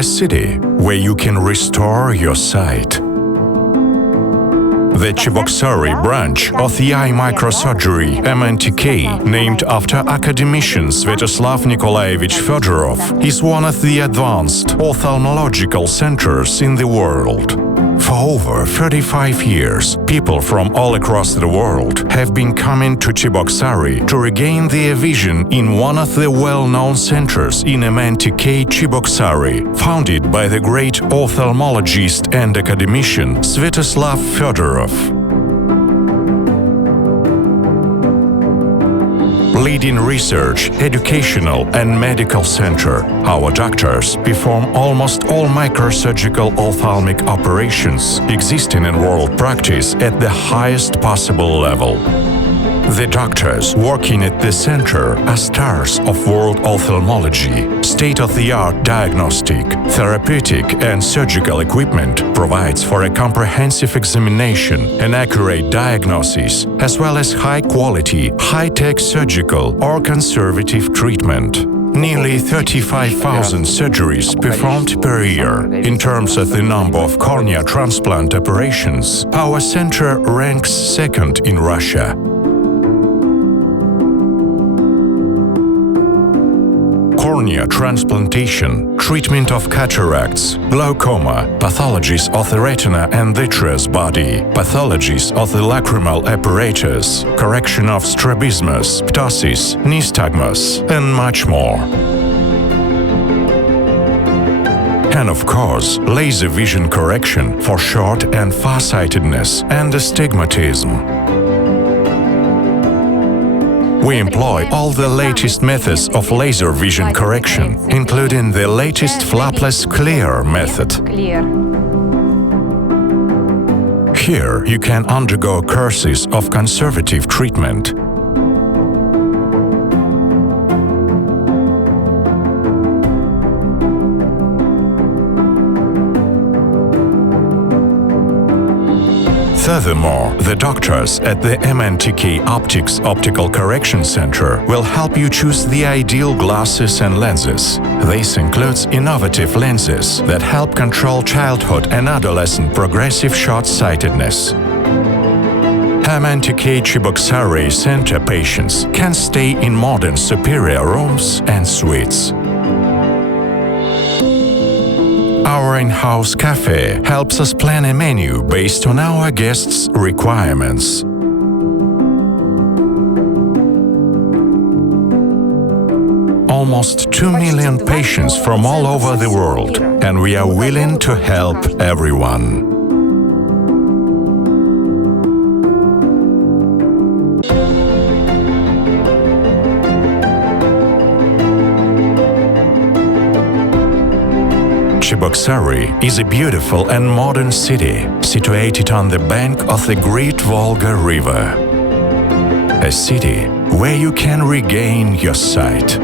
a city where you can restore your sight. The Cheboksary branch of the Eye Microsurgery MNTK, named after Academician Svyatoslav Nikolaevich Fedorov, is one of the advanced ophthalmological centers in the world. For over 35 years, people from all across the world have been coming to Cheboksary to regain their vision in one of the well-known centers in MNTK Cheboksary, founded by the great ophthalmologist and academician Svyatoslav Fedorov. Leading research, educational and medical center, our doctors perform almost all microsurgical ophthalmic operations existing in world practice at the highest possible level. The doctors working at the center are stars of world ophthalmology. State-of-the-art diagnostic, therapeutic and surgical equipment provides for a comprehensive examination and accurate diagnosis, as well as high-quality, high-tech surgical or conservative treatment. Nearly 35,000 surgeries performed per year. In terms of the number of cornea transplant operations, our center ranks second in Russia. Cornea transplantation, treatment of cataracts, glaucoma, pathologies of the retina and vitreous body, pathologies of the lacrimal apparatus, correction of strabismus, ptosis, nystagmus, and much more. And of course, laser vision correction for short and farsightedness and astigmatism. We employ all the latest methods of laser vision correction, including the latest flapless clear method. Here you can undergo courses of conservative treatment. Furthermore, the doctors at the MNTK Optics Optical Correction Center will help you choose the ideal glasses and lenses. This includes innovative lenses that help control childhood and adolescent progressive short-sightedness. MNTK Cheboksary Center patients can stay in modern superior rooms and suites. Our in-house cafe helps us plan a menu based on our guests' requirements. Almost 2 million patients from all over the world, and we are willing to help everyone. Cheboksary is a beautiful and modern city situated on the bank of the great Volga River. A city where you can regain your sight.